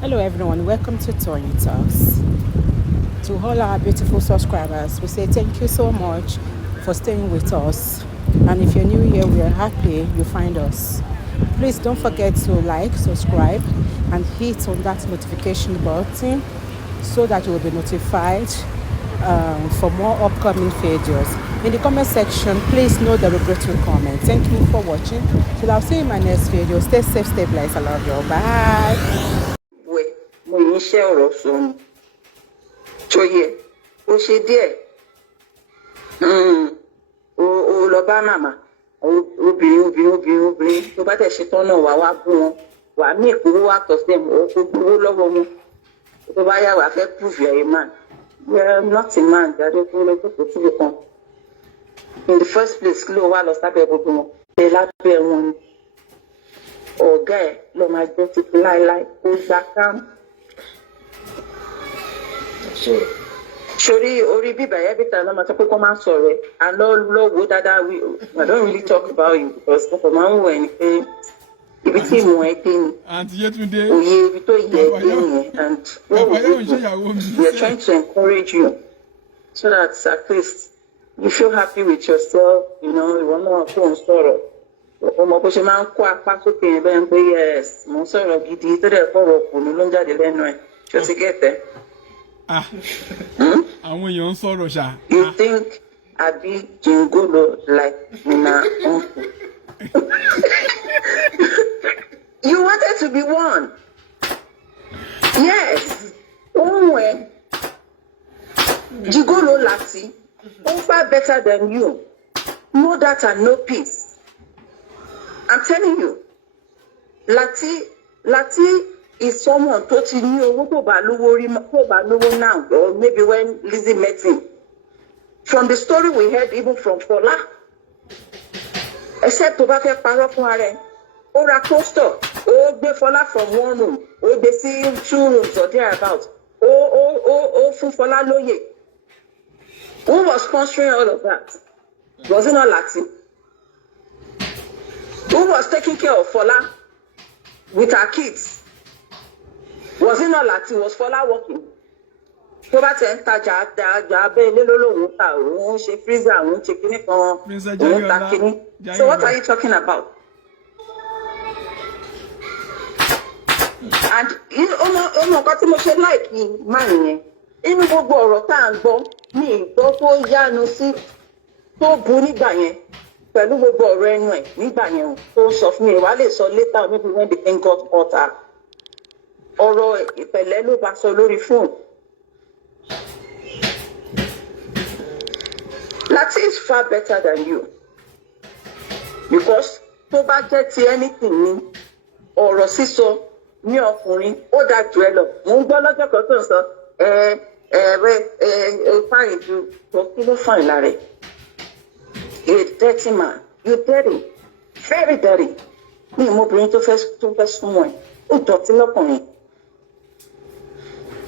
Hello everyone, welcome to Tony Talks. To all our beautiful subscribers, we say thank you so much for staying with us. And if you're new here, we are happy you find us. Please don't forget to like, subscribe, and hit on that notification button so that you will be notified for more upcoming videos. In the comment section, please no derogatory comment. Thank you for watching. Till I'll see you in my next video. Stay safe, stay blessed. I love you. Bye. Mo ní iṣẹ́ ọ̀rọ̀ sọnù tó yẹ ó ṣe díẹ̀ ó lọ bá màmá obìnrin tó bá tẹ̀ ṣe tán náà wá bú wọn wà á mí ìpínwó wà tọ̀ sí ẹ̀mọ́ ó gbowó lọ́wọ́ wọn tó bá yà wà á fẹ́ prove you're a man you're not a man jáde kó lọ jókòó síbi kan in the first place kí ló wà lọ sábẹ́ gbogbo wọn ṣe lábẹ́ wọn ni ọ̀gá ẹ̀ ló máa jẹ́ títí láéláé ó gbà káàmù. Shori ori biba every time I'm talking come and sorry. I know low that I don't really talk about you because for my own way if it's him waiting and yet today and we are trying to encourage you so that at least you feel happy with yourself, you know, you want to go sorrow. Ọmọ bó ṣe máa ń kó apá sókè yẹn bẹ́ẹ̀ ń pé yes mo ń sọ̀rọ̀ gidi tó dẹ̀ fọ̀rọ̀ òkùnrin ló ń jáde lẹ́nu ẹ̀ ṣó ti gẹ̀tẹ̀. Àwọn èèyàn ń sọ̀rọ̀ ṣá. You think Abi Jingolo like Mina uncle? You wanted to be one. Yes. Onwe Jingolo Lati, far better than you. No that and no peace. I'm telling you, Lati is someone totally new now, or maybe when Lizzy met him. From the story we heard, even from Fola, except to back up Parafare, or a coaster, or the Fola from one room, or they see 2 rooms or thereabouts, or Fola Loye. Who was sponsoring all of that? Was it not Lati? Who was taking care of Fola with her kids? Was it not Lati? Was Fola working? So what are you talking about? And you know what I like man in gbogbo ọ̀rọ̀ tá à ń gbọ́ ní ìgbọ́ tó yánu sí tó bu nígbà yẹn pẹ̀lú gbogbo ọ̀rọ̀ ẹnu ẹ̀ nígbà yẹn tó sọ fún mi wàá lè sọ later maybe when the thing got hotter ọ̀rọ̀ ìpẹ̀lẹ́ ló bá sọ lórí fóònù. Lati is far better than you because tó bá jẹ́ ti anything ní ọ̀rọ̀ sísọ ní ọkùnrin ó dáa jù ẹ lọ mò ń gbọ́ lọ́jọ́ kan tó ń sọ fine ju kí ló fine lára ẹ̀. You're a dirty man. You're dirty. Very dirty. Me, mo bring to first someone. Ó dọ̀tí lọ́kùnrin.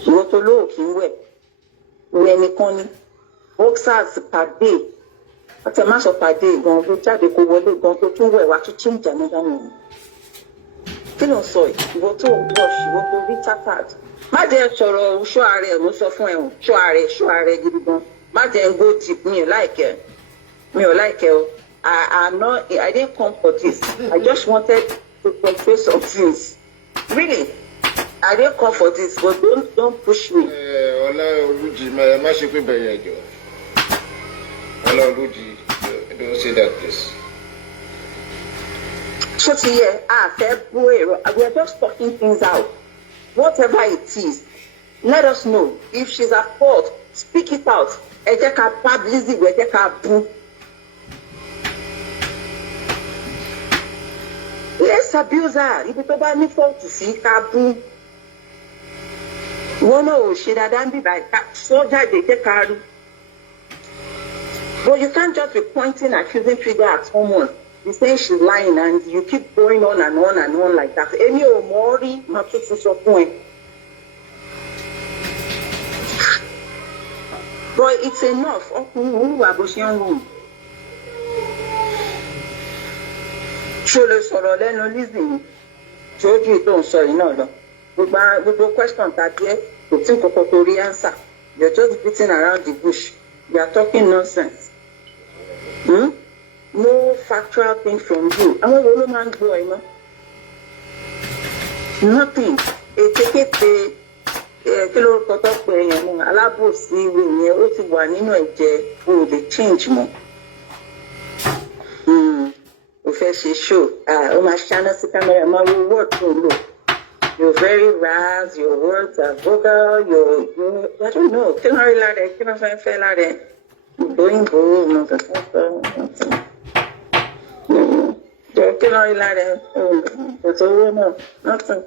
Ìwọ tó lóò kí ń wẹ̀. Wẹ̀ nìkan ni. Boxers per day. Àti má sọ per day gan ló jáde kó wọlé gan tó tún wẹ̀ wá tó change another name. Kí ló ń sọ yìí? Ìwọ tó ń brush, ìwọ tó rí tattered. Má jẹ́ sọ̀rọ̀ ṣọ́ ara ẹ̀ mo sọ fún ẹ̀ ṣọ́ ara ẹ̀ gidi gan. Má jẹ́ go deep mi like ẹ̀. Me like I'm not. I didn't come for this. I just wanted to portray some things. Really, I didn't come for this. But don't push me. Alhaji, má ṣe pé bẹ̀rẹ̀ ẹjọ́. Alhaji, don't say that, please. So here, we are just talking things out. Whatever it is, let us know. If she's at fault, speak it out. Ẹ jẹ́ ká bá Lizzy, ẹ jẹ́ ká bú. Let's abuse her. Ibi tó bá ní fault sí ká bú. Wọ́n náà ò ṣe dáadáa ń bì báyìí ká sọ́jà ìdèjẹ́ ká rú. But you can't just be pointing accusing finger at someone. You saying she's lying and you keep going on and on and on like that. Èmi ò mọ̀ rí máa tún sọ fún ẹ. But it's enough. Ọkùnrin òun wà bó ṣe ń wù. Ṣo lè sọ̀rọ̀ lẹ́nu Lizzy tó ju tó ń sọ yìí náà lọ. Gbogbo question tàbí ẹ kò tí kòkò tó rí answer. You're just beating around the bush. You are talking nonsense. No factual thing from you. Àwọn wo ló máa ń gbọ́ ẹ mọ́? Nothing. Ètekéte kí ló kọ́tọ́ pé èèyàn mọ́ alábòsí ìwé yẹn ó ti wà nínú ẹ̀jẹ̀ o ò lè change mọ́. O fẹ́ ṣe show. Ó máa ṣáná sí kámẹ́rà máa wo word tó lò. You're very ras, your words are vocal, I don't know, kí ló rí lára ẹ, kí ló fẹ́ lára ẹ? Gbóyìnbó, nothing. Kí ló rí lára ẹ? Kò tó owó náà, nothing.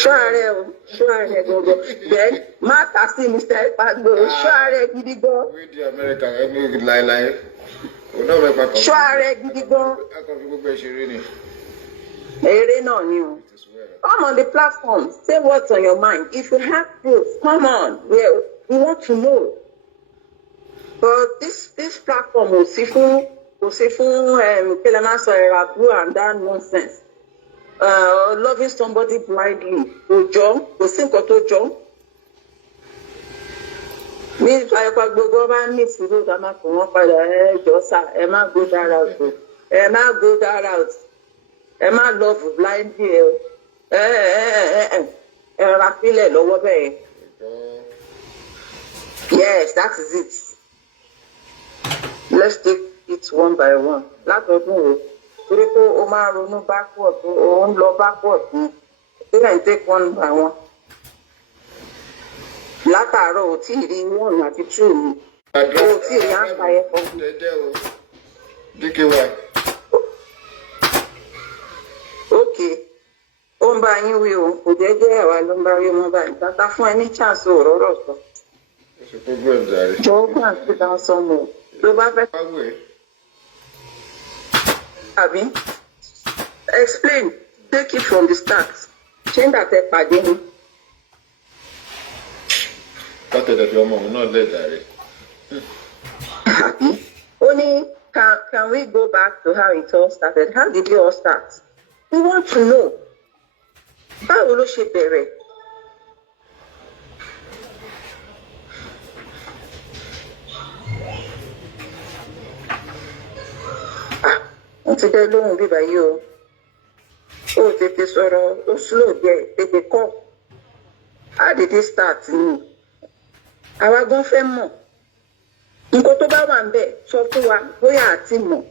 Ṣọ́ ààrẹ o, ṣọ́ ààrẹ gbogbo. Then, má kà sí Mr. Epago, ṣọ́ ààrẹ gidi gan. Wí di Amẹ́ríkà ẹni láéláé. Òun náà mẹ́pa kan. Ṣọ́ ààrẹ gidi gan. Akọ̀fi gbogbo ìṣeré ni. Eré náà ni o. Come on the platform, say what's on your mind. If you have proof, come on. We want to know. But this platform will see fún Kelamaso Erabu and that nonsense. Loving somebody blindly. Ojo, kò sí nǹkan tó jọ. Mi àyẹ̀pá gbogbo bá ní ìṣòro ká máa kó wọn padà ẹjọ́ sá ẹ má go that route o. Ẹ má go that route. Ẹ má love blindly o. Ẹ ra sílẹ̀ lọ́wọ́ bẹ́ẹ̀. Yes, that is it. Let's take it one by one. Látọdún wo torí pé o máa ronú backward o ń lọ backward ni. Then take one by one. Látàárọ̀ ò tí ì rí one àti two ni. O ò tí ì rí àǹfà yẹn fún mi. DKY. Okay. Ó ń bá yín wí o, kò jẹ́ jẹ́ àwa ló ń bá rí ọmọ báyìí. Tata fún ẹ ní chance òróró sọ. Ṣé problem jàre? Jọ̀wọ́ go and sit down somewhere. Ló bá fẹ́. Báwo ẹ̀? Àbí? Explain. Take it from the start. Ṣé ń dàtẹ̀ pàdé ni? Látẹ̀dẹ̀ fi ọmọ òun náà lẹ̀ jàre. Àbí? Ó ní can we go back to how it all started? How did it all start? We want to know. Báwo ló ṣe bẹ̀rẹ̀? Wọ́n ti dẹ́ lóhùn bíbá yìí o. Ó tètè sọ̀rọ̀, ó slow díẹ̀, tètè kọ́. How did it start ni? Àwa gan fẹ́ mọ̀. Nǹkan tó bá wà ń bẹ̀ sọ fún wa bóyá àti mọ̀.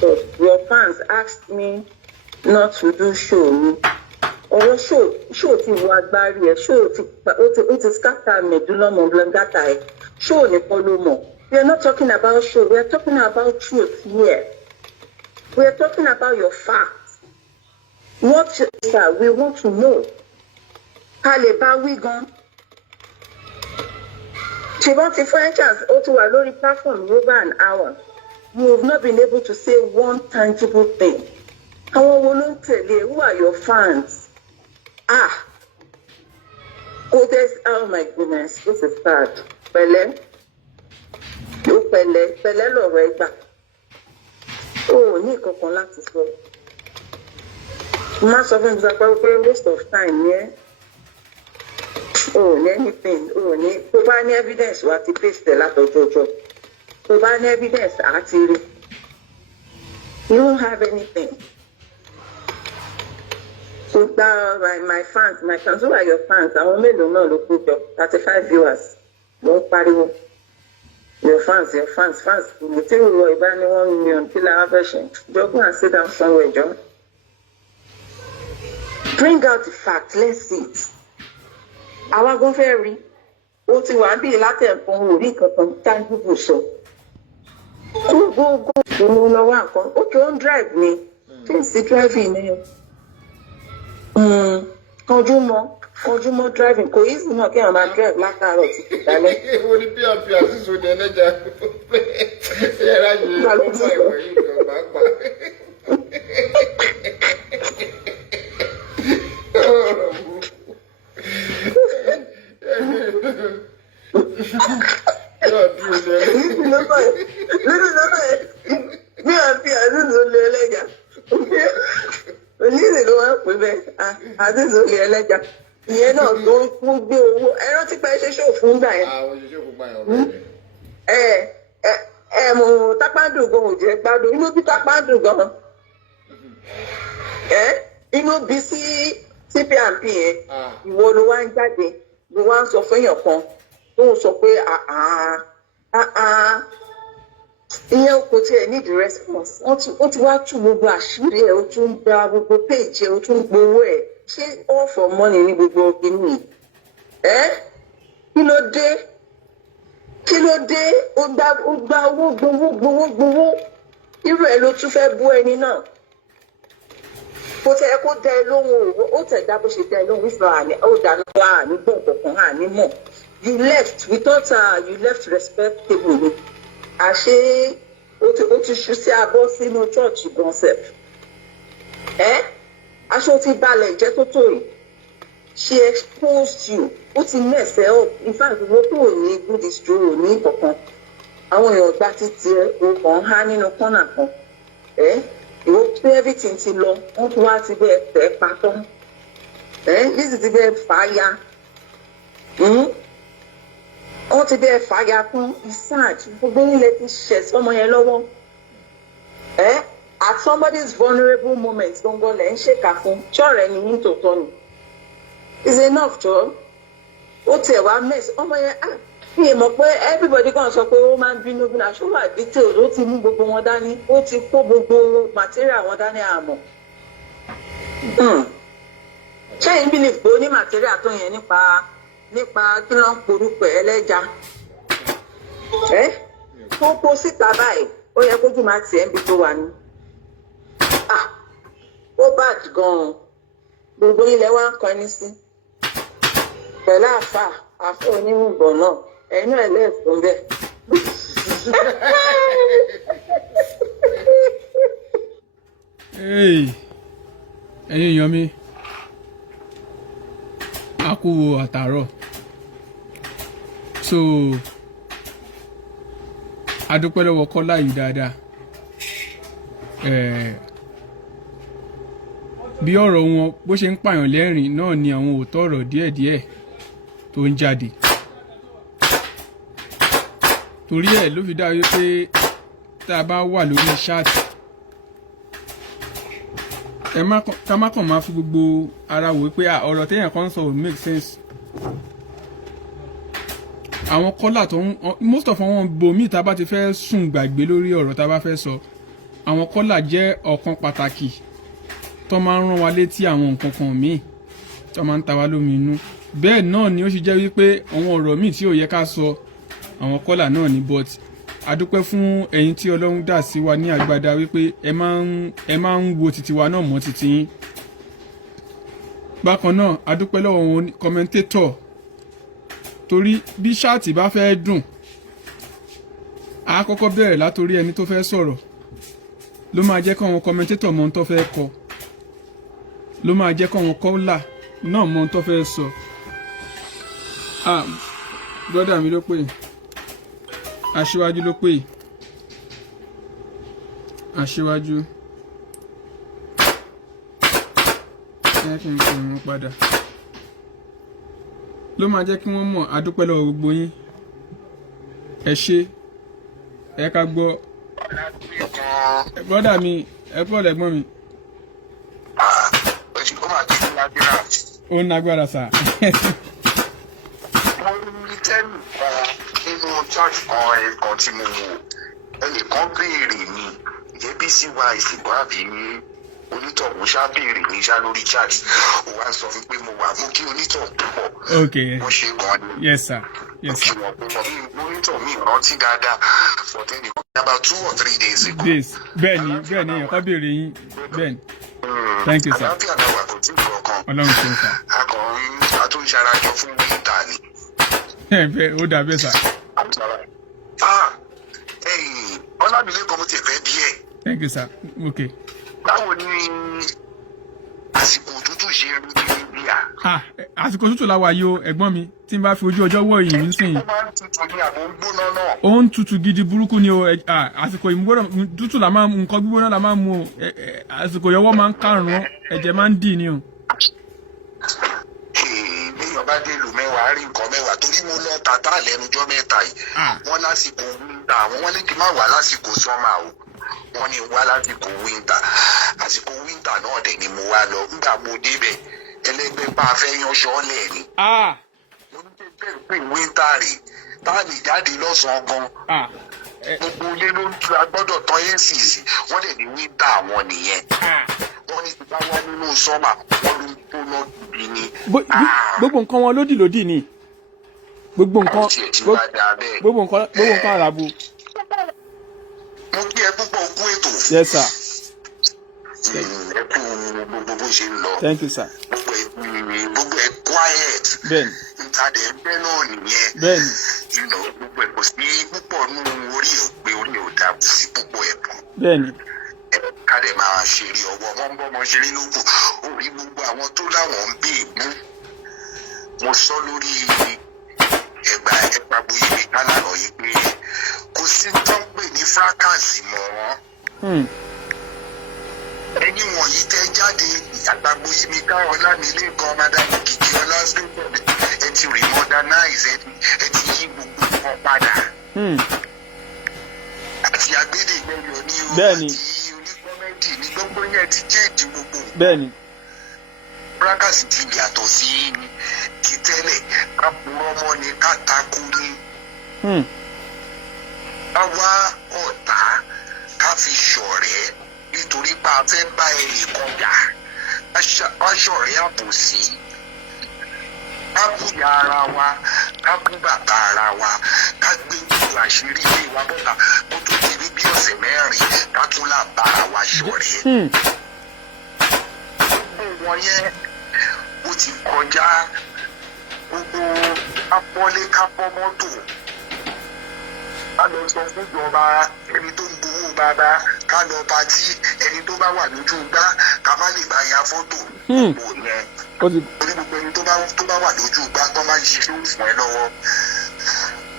So your fans asked me not to do show mi. Ọ̀rọ̀ show ti wọ agbárí ẹ̀, ó ti scatter medulla oblongata ẹ̀. Show nìkan ló mọ̀. We are not talking about show, we are talking about truth here. We are talking about your facts. What is that? We want to know. Ká lè bá wí gan. Ṣùgbọ́n ti fún chance, ó ti wà lórí platform over an hour. You have not been able to say one tangible thing. Àwọn wo ló ń tẹ̀lé? Who are your fans? Oh my goodness, this is sad. Pẹ̀lẹ́ lọ̀rọ̀ ẹgbà. O ò ní ìkankan láti sọ. Má sọ fún mi sọ pé waste of time yẹn. O ò ní anything. O ò ní. Tó bá ní evidence wa ti paste látọjọ́jọ́. Tó bá ní evidence àti rí. You don't have anything. So my fans, who are your fans? Àwọn mélòó náà ló kú jọ? 35 viewers. Ló ń pariwo. Your fans. You tí ìwọ ìbá ní 1 million kí la wá fẹ́ ṣe. Just go and sit down somewhere, John. Bring out the fact, let's see it. Àwa gan fẹ́ rí. Ó ti wà bí látẹ̀kùn orí kankan tangible sọ. Go. Mo lọ wá nǹkan. Okay, on drive ni. Kí n sì driving ni. Kọjú mọ́ driving. Kò easy náà kí àwọn máa drive látàárọ̀ títí dálẹ́. Èwo ni píàpì àṣìṣe òde ẹlẹ́jà? Yẹ́ra yìí ló mọ ìwọ̀ yìí kan pàápàá. Adézòlè ẹlẹ́ja ìyẹn náà tó ń gbé owó ẹran tí pẹ́ ṣe ṣòfò ń gbà yẹn. àwọn òṣìṣẹ́ òkú gbà yẹn ọ̀rẹ́ mo tápádùn gan ò jẹ́ gbádùn inú bí tápádùn gan inú bí sí cpmp yẹn ìwọ ló wá ń jáde ló wá ń sọ fẹ́yàn kan tó ń sọ pé ìyẹn kò tiẹ̀ need response ó ti wá tú gbogbo àṣírí ẹ̀ ó tún gba gbogbo péjì ẹ̀ ó tún gbowó ẹ̀ ṣé all for money ní gbogbo kìíní kí ló dé ó gba owó gbowó irú ẹ̀ ló tún fẹ́ bú ẹni náà kò tẹ ẹ kó dẹ ẹ lóhùn ó tẹ dá bó ṣe dẹ ẹ lóhùn ìfọ àní ó dáná wá àní gbọ̀n kankan àní mọ̀ you left we thought you left respectable ni àṣé ó ti ṣú sí abọ́ sínú chọ́ọ̀chì gan sef aṣọ ti balẹ̀ jẹ́ tó tó yìí she exposed you ó ti mess ẹ up in fact wo tó ò ní good history ò ní kankan àwọn èèyàn gba títí ẹ o kàn ń há nínú kọ́nà kan ìwọ pé everything ti lọ wọ́n tún wá ti bẹ́ẹ̀ tẹ̀ pa tán Lizzy ti bẹ́ẹ̀ fà á ya wọ́n ti bẹ́ẹ̀ fà á ya fún research gbogbo nílẹ̀ ti ṣẹ̀ sọ́mọ yẹn lọ́wọ́ at somebody's vulnerable moment gbọ́ngàn lẹ̀ ń ṣèkà fún ṣọ́ọ̀rẹ́ ni yín tòótọ́ ni is enough jọ ó tiẹ̀ wá mess ọmọ yẹn mi ì mọ̀ pé everybody kan sọ pé ó máa ń bínú bí aṣọ wà details ó ti mú gbogbo wọn dání ó ti kó gbogbo material wọn dání àmọ́ ṣẹ́yìn bí lè gbó ní material tó yẹn nípa kí ló ń porúkọ ẹlẹ́ja tó kó síta báyìí ó yẹ kójú máa tiẹ̀ ń bí tó wà ní. ó bad gan-an gbogbo ilẹ̀ wa ń kọrin sí pẹ̀lú àfà onímùbọ̀ náà ẹ̀yin náà lẹ́ẹ̀kún bẹ́ẹ̀. ẹ̀yin èèyàn mi a kú àtàárọ̀ so a dúpẹ́ lọ́wọ́ Kọ́lá yìí dáadáa bí ọ̀rọ̀ wọn bó ṣe ń pààyàn lẹ́rìn náà ni àwọn òótọ́ ọ̀rọ̀ díẹ̀díẹ̀ tó ń jáde torí ẹ̀ ló fi dá wípé tá a bá wà lórí ṣáàtì ká má kàn máa fi gbogbo ara wò pé ọ̀rọ̀ téèyàn kan sọ will make sense àwọn kọ́là tó ń most of àwọn bòmíì tá a bá ti fẹ́ sùn gbàgbé lórí ọ̀rọ̀ tá a bá fẹ́ sọ àwọn kọ́là jẹ́ ọ̀kan pàtàkì tó máa ń rán wa létí àwọn nǹkan kan míì tó máa ń ta wá lómi inú bẹ́ẹ̀ náà ni ó ṣe jẹ́ wípé àwọn ọ̀rọ̀ míì tí ò yẹ ká sọ àwọn kọ́là náà ní but adúpẹ́ fún ẹ̀yin tí Ọlọ́run dà sí wa ní àgbàdá wípé ẹ máa ń wo títí wa náà mọ́ títí yín bákan náà adúpẹ́ lọ́wọ́ wọn kọ́mẹ́ntétọ̀ torí bí ṣáàtì bá fẹ́ dùn a kọ́kọ́ bẹ̀rẹ̀ látorí ẹni tó fẹ́ sọ̀rọ̀ ló máa jẹ́ kọ́ wọn kọ́mẹ́ntétọ̀ mọ́ tó fẹ́ kọ ló máa jẹ́ kọ́ wọn kọ́là náà mọ́ tó fẹ́ sọ brọ́dà mi ló pè aṣíwájú ló pè aṣíwájú ẹ kí n pè wọ́n padà ló máa jẹ́ kí wọ́n mọ̀ adúpẹ́ lọ́wọ́ gbogbo yín ẹ ṣé ẹ ká gbọ́ brọ́dà mi ẹ pọ̀ lẹ́gbọ́n mi. ó ń lágbára sà. nínú church kan tí mo wò ẹnìkan béèrè mi ìjẹ́ bí sí wa ìsìnkú àbí onítọ̀hún ṣá béèrè mi ṣá lórí chat ó wá sọ fún pé mo wà mú kí onítọ̀hún púpọ̀ bó ṣe gan ni. Yes sir. Yes sir. onítọ̀hún mi rántí dáadáa for ten days about 2 or 3 days ago. bẹ́ẹ̀ni ẹ̀kọ́ béèrè yín bẹ́ẹ̀ni. Thank you sir. àlàáfíà náà wà kò tí ì kọ̀ọ̀kan. Ọlọ́run ṣe é sà. àtúnṣarajọ fún wíńtà ni. ó dà bẹ́ẹ̀ sà. Ọlámilékan mo ti fẹ́ bí ẹ̀. Thank you sir. Okay. Báwo ni àsìkò òtútù ṣe rí ní à? Àsìkò òtútù la wà yìí o ẹ̀gbọ́n mi tí n bá fi ojú ọjọ́ wọ̀ yìí nísìnyí. Ó máa ń tutù ní àbò gbóná náà. Ó ń tutù gidi burúkú ni o àsìkò ìmúgbọ́dọ̀ tútù la máa nǹkan gbígbóná la máa mú o àsìkò yọwọ́ máa ń kárùn-ún ẹ̀jẹ̀ máa ń dì ni o. bá dé ìlú mẹ́wàá rí nǹkan mẹ́wàá torí mo lọ tàtà lẹ́nujọ́ mẹ́ta yìí wọ́n lásìkò wíńtà wọ́n ní kí n má wá lásìkò sọ́mà o wọ́n ní wá lásìkò wíńtà àsìkò wíńtà náà dẹ̀ ni mo wá lọ nígbà mo débẹ̀ ẹlẹ́gbẹ́ bá a fẹ́ yan ṣọ́ọ́lẹ̀ ni mo ní pé wíńtà rè táàlì jáde lọ́sàn-án gan gbogbo ilé ló ń tu agbọ́dọ̀ tán ac sí wọ́n dẹ̀ ní wíńtà àwọn nìyẹn wọ́n ní ti bá wá nínú sọ́mà wọ́n ló ń tó lọ́ọ́ bí ni. gbogbo nǹkan wọn lódì ni gbogbo nǹkan àràbù. mo kí ẹ púpọ̀ kú ètò. Yes sir. ẹ kú gbogbo bó ṣe ń lọ. Thank you sir. gbogbo ẹ quiet. bẹ́ẹ̀ni. ìtàdé ẹgbẹ́ náà nìyẹn. bẹ́ẹ̀ni. gbogbo ẹ kò sí púpọ̀ nù orí òpè orí òdà kò sí púpọ̀ ẹ̀bùn. bẹ́ẹ̀ni. kádẹ máa ṣeré ọwọ́ wọn ń bọ́ ọmọ ṣeré lóko orí gbogbo àwọn tó láwọn ń bí ìmú mo sọ lórí Epago yìí kálàrọ yìí pé kò sí tó ń pè ní fracasi mọ́ ẹni wọ̀nyí tẹ jáde Epago yìí ká Ọlámilékan Madam Kìkì Ọlásùnkàn ẹ ti remodernize ẹ ti yí gbogbo nǹkan padà àti agbẹ́dẹ́gbẹ́yọ ní o àti oníkọ́mẹ́dì ní gbogbo yẹn ti jẹ́ẹ̀dì gbogbo. bẹ́ẹ̀ni. fracasi ti yàtọ̀ sí ti tẹ́lẹ̀ ká purọ́ mọ́ ni ká takú ni. ká wá ọ̀tá ká fi ṣọ̀rẹ́ nítorí pé a fẹ́ bá ẹnì kan jà ká ṣọ̀rẹ́ àbòsí ká bùyà ara wa ká bú bàbá ara wa ká gbé gbogbo àṣírí ilé wa bọ́ta kó tó ti rí bí ọ̀sẹ̀ mẹ́rin ká tún là bá ara wa ṣọ̀rẹ́. gbogbo wọn yẹn ó ti kọjá gbogbo apọ́lé kápọ́ mọ́tò ká lọ sọ fún ìjọba ẹni tó ń gbowó bàbá ká lọ patí ẹni tó bá wà lójú gbá ká má lè bá ya fọ́tò gbogbo yẹn torí gbogbo ẹni tó bá wà lójú gbá tó máa ń ṣe ló fún ẹ lọ́wọ́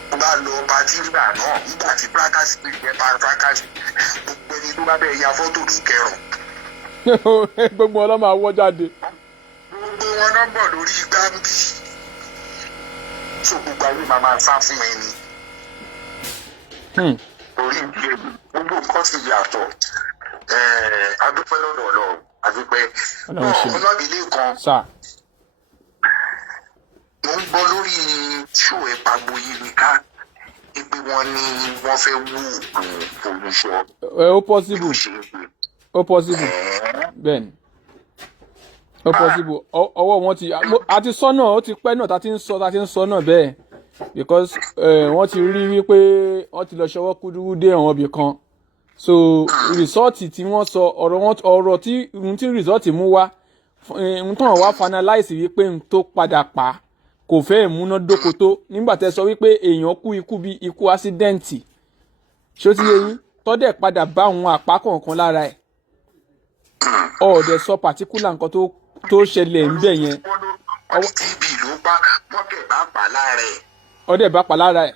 tó bá lọ patí gbà náà nígbà tí fracasi pé ìgbẹ́ bá fracasi gbogbo ẹni tó bá bẹ̀ ya fọ́tò ló kẹrùn. gbogbo ọlọ́mọ àwọ̀ jáde. gbogbo wọn náà bọ̀ lórí igbá ń bì so gbogbo ayé máa sá fún ẹni. orí ìdílé gbogbo nǹkan sì yàtọ̀ adúpẹ́ lọ́dọ̀ Ọlọ́run adúpẹ́ Ọlámilékan mo ń gbọ́ lórí ṣó Epago yìí ká pé wọ́n ní wọ́n fẹ́ wú òògùn olùṣọ́. ó possible bẹ́ẹ̀ni ó possible ọwọ́ wọn ti àti sọ́nà ó ti pẹ́ náà tá ti ń sọ náà bẹ́ẹ̀ because wọ́n ti rí wípé wọ́n ti lọ ṣọwọ́ kúdúrú dé àwọn ibì kan so rìsọ́ọ̀tì tí wọ́n sọ ọ̀rọ̀ tí rìsọ́ọ̀tì mú wá ń tàn wá finalize wípé ń tó padà pa kò fẹ́ múnádóko tó nígbà tẹ́ sọ wípé èèyàn kú ikú bí ikú ásídẹ́ǹtì ṣó ti yé yín tọ́dẹ̀ padà bá àwọn àpá kọ̀ọ̀kan lára ẹ̀ ọ̀ọ́dẹ̀ sọ pàtíkúlà nǹkan tó ṣẹlẹ̀ ńbẹ̀ yẹn. ọ̀dẹ̀ bá pa lára ẹ̀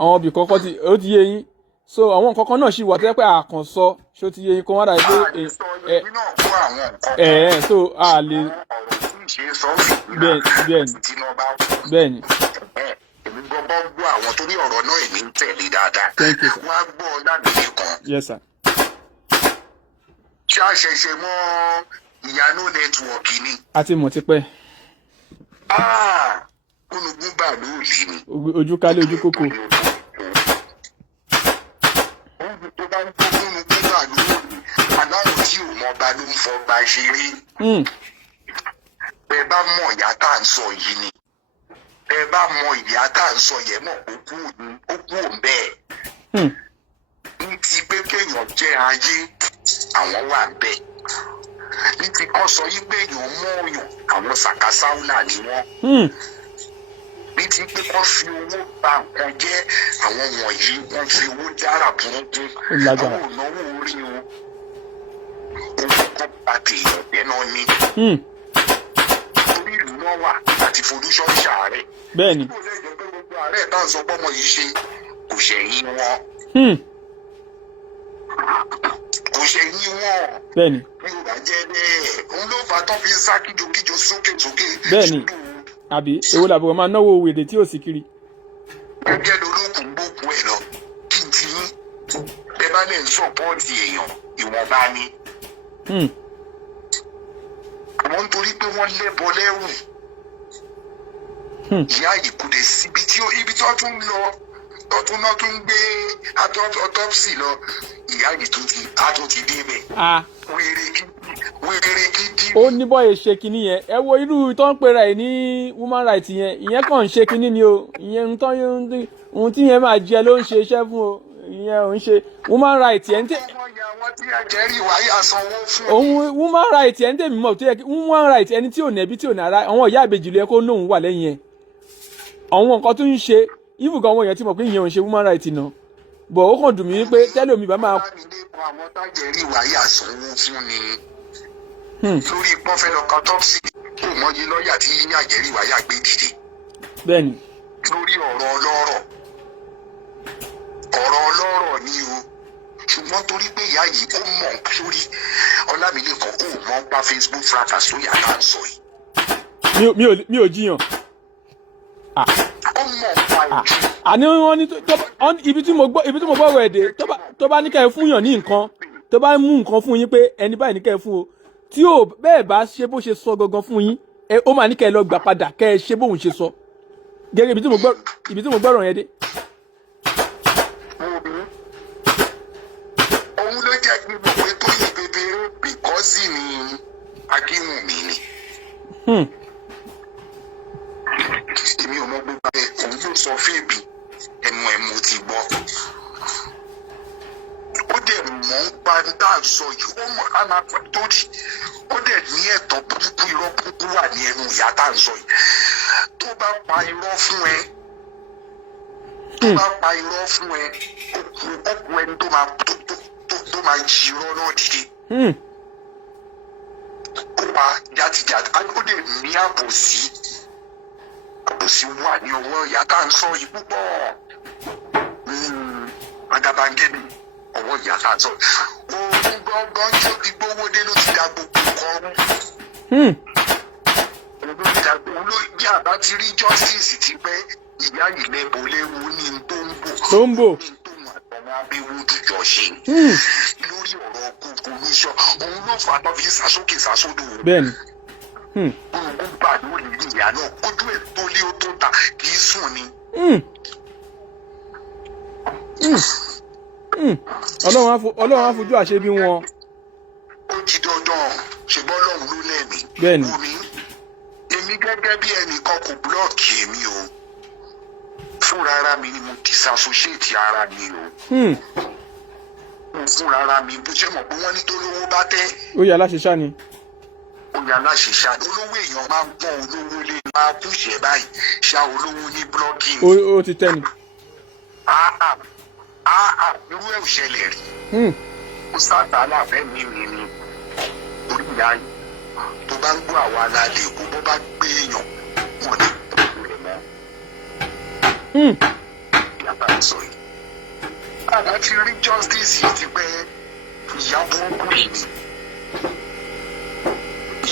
àwọn ibì kọ̀ọ̀kan ó ti yé yín so àwọn nǹkan kan náà ṣì wà tẹ́ pé àkànṣọ ṣó ti yé yín kó wọ́n dà pé so a lè bẹ́ẹ̀ni. èmi gbọ́ gbọ́ àwọn torí ọ̀rọ̀ náà èmi ń tẹ̀lé dáadáa wọ́n á gbọ́ Ọlámilékan. Yes sir. ṣé a ṣẹ̀ṣẹ̀ mọ ìyanu nẹ́tíwọ̀kì ni. a ti mọ̀ tipẹ́. olùgbùn gbà ló lè ní. ojú kálé ojú kókó. oúnjẹ tó bá ń gbọ́ olùgbùn gbà ló lè aláwọ̀ tí ò mọ ba ló ń fọba ṣeré. bẹ́ẹ̀ bá mọ ìyá tá à ń sọ yìí ni bẹ́ẹ̀ bá mọ ìyá tá à ń sọ yẹn mọ̀ ó kú òun bẹ́ẹ̀. ní ti pé kéèyàn jẹ́ ayé àwọn wà bẹ́ẹ̀ ní ti kọ́ sọ yí pé èèyàn mọ́ òyàn àwọn sàkásáúlà ni wọ́n ní ti pé kọ́ fi owó ba nǹkan jẹ́ àwọn wọ̀nyí wọ́n fi owó dára burúkú àwọn ònáwó orí o owó kan bá tèèyàn jẹ́ náà ní orí ìlú náà wà àti folúṣọ́ ṣàárẹ̀ bẹ́ẹ̀ni kò lè jẹ́ pé gbogbo àárẹ̀ tá à ń sọ pọ́mọ yìí ṣe kò ṣẹ̀yìn wọn. kò ṣẹ̀yìn wọn. bẹ́ẹ̀ni. bí o bá jẹ́ bẹ́ẹ̀ òun ló fà á tán fi ń sá kíjokíjo sókè. bẹ́ẹ̀ni àbí èwo làbúrò máa náwó wèrè tí ò sí kiri. gẹ́gẹ́ lolókùn gbókù ẹ̀ lọ kí n ti yín ẹ bá lè ń sọ̀pọ́ọ̀tì èèyàn ìwọ̀nba ni. àwọn nítorí pé wọ́n lẹ́bọ lẹ́rù ìyá yìí kò dé síbi tí ibi tó tún lọ tọ́tún náà tún gbé autopsy lọ ìyá yìí tún ti dé bẹ̀. wèrè gidi. ó ní bọ́ọ̀ ṣe kinní yẹn ẹ wo irú tó ń pera ẹ̀ ní woman right yẹn ìyẹn kàn ń ṣe kinní ni o ìyẹn ohun tí yẹn máa jẹ ló ń ṣe iṣẹ́ fún o ìyẹn ò ń ṣe woman right yẹn ń tẹ. òun woman right yẹn ń tẹ̀mí mọ̀ tó yẹ kí woman right ẹni tí ò nẹ̀bí tí ò nára àwọn ìyá àbèjì ló yẹ kó lóun wà lẹ́yìn yẹn àwọn nǹkan tó ń ṣe even gan àwọn èèyàn tí mọ̀ pé ìyẹn ò ń ṣe woman right náà bọ̀ ó kàn dùn mí pé tẹ́lẹ̀ omi bá máa. àwọn tájẹ̀rí wáyà sanwó fún ni lórí pọ́fẹ́ lọ kọ́tọ́psì kò mọyì lọ́ọ̀yà tí àjẹ̀rí wáyà gbé dìde. bẹ́ẹ̀ni. lórí ọ̀rọ̀ ọlọ́rọ̀ ni o ṣùgbọ́n torí pé ìyá yìí ó mọ̀ sórí Ọlámilékan ó mọ̀ pa Facebook fracas tó yà tá à ń sọ yìí. mi ò jiyàn. ó mọ̀ pa ìjì. àní wọn ní ibi tí mo gbọ́ ọ̀rọ̀ èdè tó bá ní ká ẹ fún yàn ní nǹkan tó bá mú nǹkan fún yín pé ẹni báyìí ní ká ẹ fún o tí ò bẹ́ẹ̀ bá ṣe bó ṣe sọ gangan fún yín ó máa ní ká ẹ lọ gbà padà ká ẹ ṣe bóun ṣe sọ gẹ́gẹ́ ibi tí mo gbọ́rọ̀ yẹn dé. òun ló jẹ́ kí gbogbo ètò yìí bèbèrè bìkọ́sì ni akínwùmí ni. èmi ò mọ gbogbo ẹ̀ òun yóò sọ fèèbì ẹnu ẹ̀ mo ti gbọ́. ó dẹ̀ mọ̀ ń pa ní tá à ń sọ yìí ó mọ̀ alápá tó rí ó dẹ̀ ní ẹ̀tọ́ burúkú irọ́ burúkú wà ní ẹnu ìyá tá à ń sọ yìí. tó bá pa irọ́ fún ẹ ó kú ẹni tó máa jí irọ́ náà dìde. ó pa jàtìjàtì ó dẹ̀ ní àbòsí wà ní ọwọ́ ìyá tá à ń sọ yìí púpọ̀. agabangẹ́ni ọwọ́ ìyá tá à ń sọ òun gbọ́ngàn tó ti gbówó dé ló ti da gbogbo nǹkan rú. bí àbá ti rí justice ti pẹ́ ìyá yìí lẹ́bọ̀ léwu ní tó ń bò ní tóun àtọmọ abẹ́wò jùjọ ṣe lórí ọ̀rọ̀ kúkú níṣọ́ òun ló fà á tó fi sàsókè sàsódò. bẹ́ẹ̀ni. gbogbo gbà lórí ìyá náà ojú ẹ̀ tó lé ó tó ta kì í sùn ni. ọlọ́run á fojú àṣebí wọn. ó di dandan ṣùgbọ́n ọlọ́run ló lẹ́mìí. bẹ́ẹ̀ni. èmi gẹ́gẹ́ bí ẹnìkan kò búlọ́ọ̀kì èmi o fúnra ara mi ni mo disassociate ara mi o. fúnra ara mi bó ṣe mọ̀ pé wọ́n ní tó lówó bá tẹ́. ó yẹ aláṣẹṣá ni. oyè aláṣẹṣá olówó èèyàn máa ń pọ́n olówó lé máa kúṣẹ̀ báyìí ṣá olówó ní blocking. ó ti tẹ́ ni. irú ẹ̀ ò ṣẹlẹ̀ rí. ó sábà láfẹ́ mi ni orí ìyá yìí tó bá ń gbọ́ àwa alálẹ̀ èkó bó bá gbé èèyàn wọn ní ìtọ́jú rẹ̀ mọ́. ìyàbá sọ yìí. àbá ti rí justice yìí ti pẹ́ ìyá burúkú yìí ni.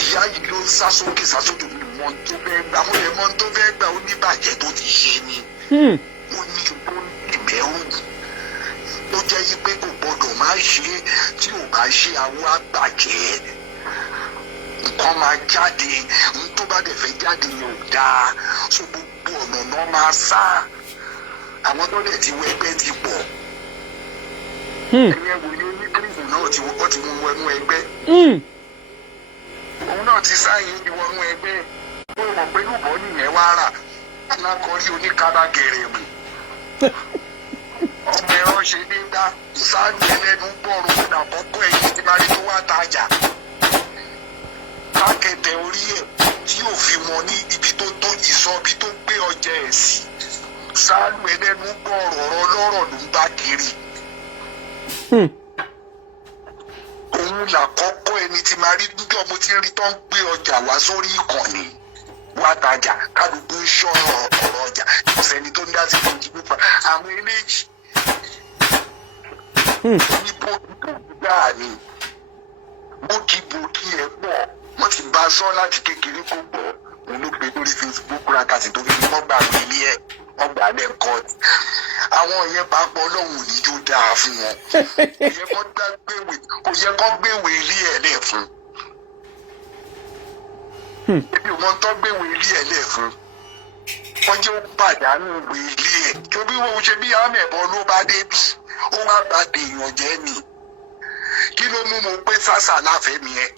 ìyá yìí ló ń sá sókè sásódò ní mọ́ tó fẹ́ gbà mo lè mọ́ tó fẹ́ gbà ó ní bàjẹ́ tó ti ṣe ni. ó ní ìmẹ̀rù tó jẹ́ yí pé kò gbọ́dọ̀ má ṣe tí ò bá ṣe àwọn àgbàjẹ́ nǹkan máa jáde n tó bá dẹ̀ fẹ́ jáde ni ò dáa so gbogbo ọ̀nà náà máa sá àwọn tó dẹ̀ ti wọ ẹgbẹ́ ti pọ̀ ẹ̀yẹ wo ni oníkírìmù náà ti wọ́n ti mú wọnú ẹgbẹ́ òun náà ti sáyìn ti wọnú ẹgbẹ́ ó mọ̀ pé lùbọ́ nìyẹn wá rà lákọrí oníkàbá gẹ̀rẹ̀ mù ọmọ ẹ̀rọ ṣe dé gbá sáájú ẹlẹ́nu gbọ́rùn ún àkọ́kọ́ ẹ̀yìn tí máa rí tó wá tajà lákẹ̀tẹ̀ orí ẹ̀ tí yóò fi mọ ní ibi tó tó ìsọ̀bi tó gbé ọjà ẹ̀ sí sáájú ẹlẹ́nu gbọ́rùn ọ̀rọ̀ lọ́rọ̀ ló ń bá kiri. òun làkọ́kọ́ ẹni tí máa rí dúdú ọmọ tí ń rí tó ń gbé ọjà wá sórí ìkànnì wá tajà kálukú ń ṣọ́ ọ̀rọ̀ ọjà kò sẹ́ni tó ń dá sí fún ìdílé pa àwọn eléjì. ní bókì dáa ni bókì ẹ̀ pọ̀ wọ́n ti bá a sọ láti kékeré kó gbọ́ òun ló gbé lórí Facebook rákàtì tó fi wọ́n gbà wí ilé ẹ̀ wọ́n gbà lẹ̀ court àwọn yẹn pàápàá ọlọ́run ní yóò dáa fún wọn kò yẹ kó gbéwè ilé ẹ̀ lẹ̀ fún ebi ò mọ tó gbéwè ilé ẹ̀ lẹ̀ fún wọ́n jẹ́ pàdánù ìwé ilé ẹ̀ tó bí wọ́n ṣe bí àmẹ̀bọ ló bá débi ó wá bá dèèyàn jẹ́ ni kí ló mú mo pé sásà láfẹ̀mí ẹ̀.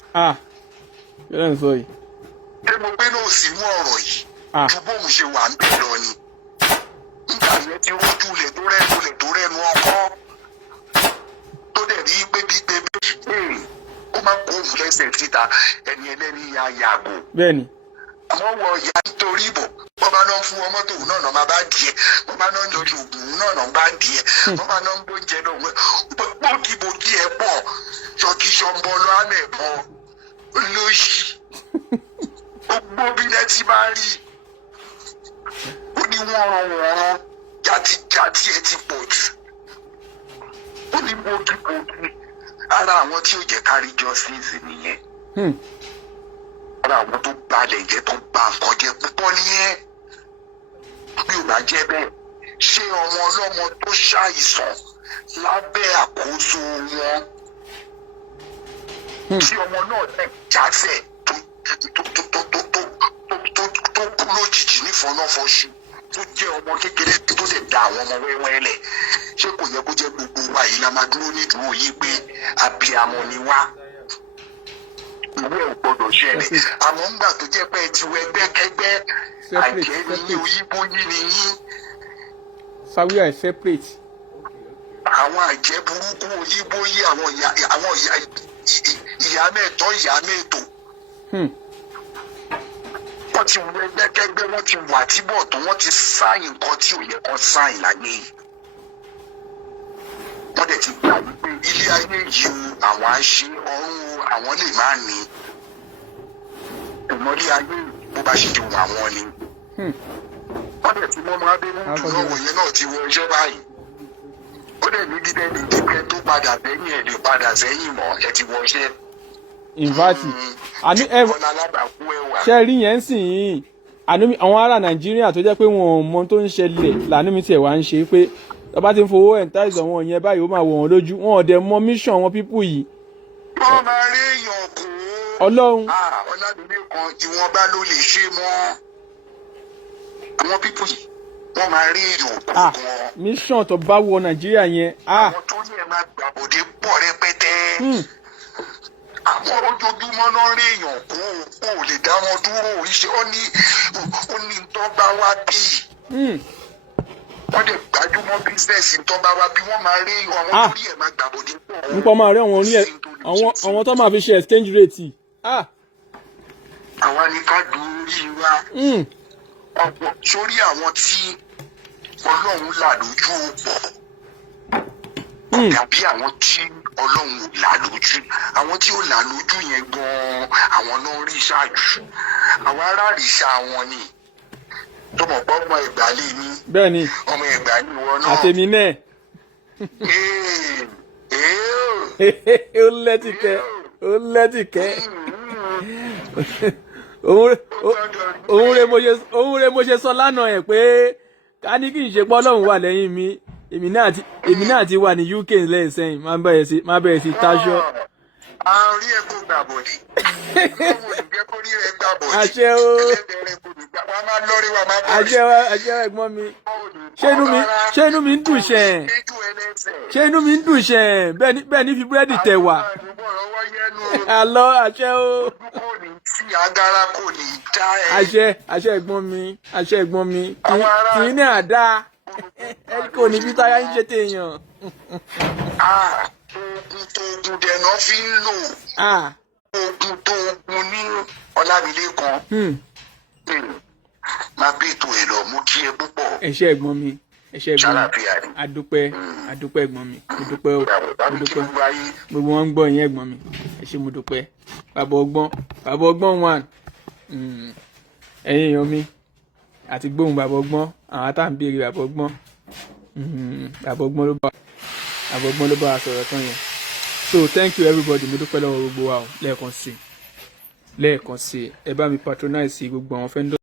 kí ló ń sọ yìí. ṣé mo gbé náà sínú ọ̀rọ̀ yìí ju bóun ṣe wà ń bẹ̀ lọ ni nígbà yẹn ti rójú lẹ̀ tó rẹ́nu ọkọ́ tó dẹ̀ rí pé gbígbé méjì ó máa kó òun lẹ́sẹ̀ síta ẹni ẹlẹ́ni ya yàgò. bẹ́ẹ̀ni. àwọn wọ ìyá nítorí ìbò wọ́n bá náà fún ọmọ tòun náà máa bá díẹ̀ wọ́n bá náà yọjú ògùn náà bá díẹ̀ wọ́n bá náà ń gbóúnjẹ náà bókìbókì ẹ̀ pọ̀ ṣọ́kì ṣọ́nbọ́ lọ́nà ẹ̀bọ lóṣì gbogbo bí lẹ́tí bá rí ó ní wọ́n játijàti ẹ̀ ti pọ̀ jù ó ní bókìbókì ara àwọn tí ò jẹ́ kárí justice nìyẹn ara àwọn tó balẹ̀ jẹ́ tó bà nǹkan jẹ́ púpọ̀ nìyẹn bí ò bá jẹ́ bẹ́ẹ̀ ṣé ọmọ ọlọ́mọ tó ṣàìsàn lábẹ́ àkóso wọn tí ọmọ náà lẹ̀ jásẹ̀ tó kú lójijì nífọ̀nàfọ̀ṣù tó jẹ́ ọmọ kékeré tó sì da àwọn ọmọ wẹ́wẹ́ lẹ̀ ṣé kò yẹ kó jẹ́ gbogbo wa yìí la máa dúró nídùúró yìí pé abiyamọ ni wá ìwé ò gbọdọ̀ ṣẹlẹ̀ àmọ́ ńgbà tó jẹ́ pé ti wọ ẹgbẹ́kẹ́gbẹ́ àjẹ́ ní oyíbó yìí ni yín. Sawiya is separate. àwọn àjẹ́ burúkú oyíbó yìí àwọn ìyá mẹ́tọ́ ìyá mẹ́tò. wọ́n ti wọ ẹgbẹ́kẹ́gbẹ́ wọ́n ti wà tíbọ̀ tó wọ́n ti sáyìn nǹkan tí ò yẹ kó sáyìn láyé yìí. wọ́n dẹ̀ ti gbà wípé ilé ayé yìí àwọn á ṣe ọ̀run àwọn lè má ní ìmọ̀lé ayé bó bá ṣe ti wà wọ́n ni. wọ́n dẹ̀ ti mọ́mọ́ abẹ́rùndù náà wòye náà ti wọ iṣẹ́ báyìí. ó dẹ̀ ní dídẹ́ ní dídẹ́ tó padà sẹ́yìn ẹ̀ lè padà sẹ́yìn mọ́ ẹ ti wọ iṣẹ́. invati àní ẹ ṣe rí yẹn sìn yín àwọn ará nàìjíríà tó jẹ́ pé wọn ò mọ tó ń ṣẹlẹ̀ lànà mi tiẹ̀ wá ń ṣe pé tọ́ba ti ń fowó ẹ̀ńtáìsì wọn yẹn báyìí ó máa wọ̀ wọ́n lójú wọn ò dẹ̀ mọ mission wọn pípù yìí. wọ́n máa rí èèyàn kó. ọlọ́run. ọ̀làdúnlé kan ìwọ̀nba ló lè ṣe mọ́ àwọn pípù yìí wọ́n máa rí èèyàn kó gan. mission tó bá wọ nàìjíríà yẹn. àwọn tó ní ẹ̀ máa gbàbọ̀dé pọ̀ rẹpẹtẹ. àwọn ojoojúmọ́ náà rí èèyàn kó o lè dá wọn dúró iṣẹ́ ó ní tó bá wá bí. wọ́n lè gbájúmọ́ bísíǹsì tó bá wá bí wọ́n máa rí àwọn lórí ẹ̀ máa gbàbọ̀dé pọ̀. nípa máa rí àwọn orí ẹ̀ àwọn tó máa fi ṣe exchange rate. àwa ni ká dùn orí wa ọ̀pọ̀ sórí àwọn tí ọlọ́run là lójú pọ̀ tàbí àwọn tí ọlọ́run ò là lójú àwọn tí ò là lójú yẹn gan-an àwọn náà rí ṣáájú àwọn aráàlíṣà wọn ni tó mọ̀ pé ọmọ Ẹ̀gbá lé ní. bẹ́ẹ̀ni ọmọ Ẹ̀gbá ní ìwọ náà. àtẹ̀mí náà. ó lẹ́tìkẹ́ òun rẹ mo ṣe sọ lánàá ẹ̀ pé ká ní kí n ṣe pọ́ lọ́hùn wà lẹ́yìn mi èmi náà ti wà ní UK lẹ́yìn sẹ́yìn má bẹ̀rẹ̀ sí táṣọ. àárí ẹ̀ kò gbàbọ̀dé ọmọ ìgbẹ́ kò rí rẹ̀ gbàbọ̀dé àṣẹ o àṣẹ ẹ̀gbọ́n mi ṣé inú mi ń dùn ṣẹ̀ ṣé inú mi ń dùn ṣẹ̀ bẹ́ẹ̀ ní fi búrẹ́dì tẹ̀ wá àlọ́ àṣẹ o. agara kò ní já ẹ. àṣẹ ẹ̀gbọ́n mi kì í ní àdá ẹ kò ní bí táyà ń ṣe téèyàn. oògùn tó oògùn dẹ̀nà fi ń lò oògùn tó oògùn ní Ọlámilékan máa bí ètò ẹ̀ lọ mú kí ẹ púpọ̀. ẹ ṣé ẹ̀gbọ́n mi adúpẹ́ ẹ̀gbọ́n mi mo dúpẹ́ o mo dúpẹ́ gbogbo wọn ń gbọ́ yín ẹ̀gbọ́n mi ẹ ṣé mo dúpẹ́ bàbá ọgbọ́n one ẹ̀yin èèyàn mi àti gbóhùn bàbá ọgbọ́n àwọn tá à ń béèrè bàbá ọgbọ́n ló bá wa sọ̀rọ̀ tán yẹn so thank you everybody mo dúpẹ́ lọ́wọ́ gbogbo wa o lẹ́ẹ̀kan sí i. lẹ́ẹ̀kan sí ẹ bá mi patronize gbogbo àwọn fẹ́ndọ̀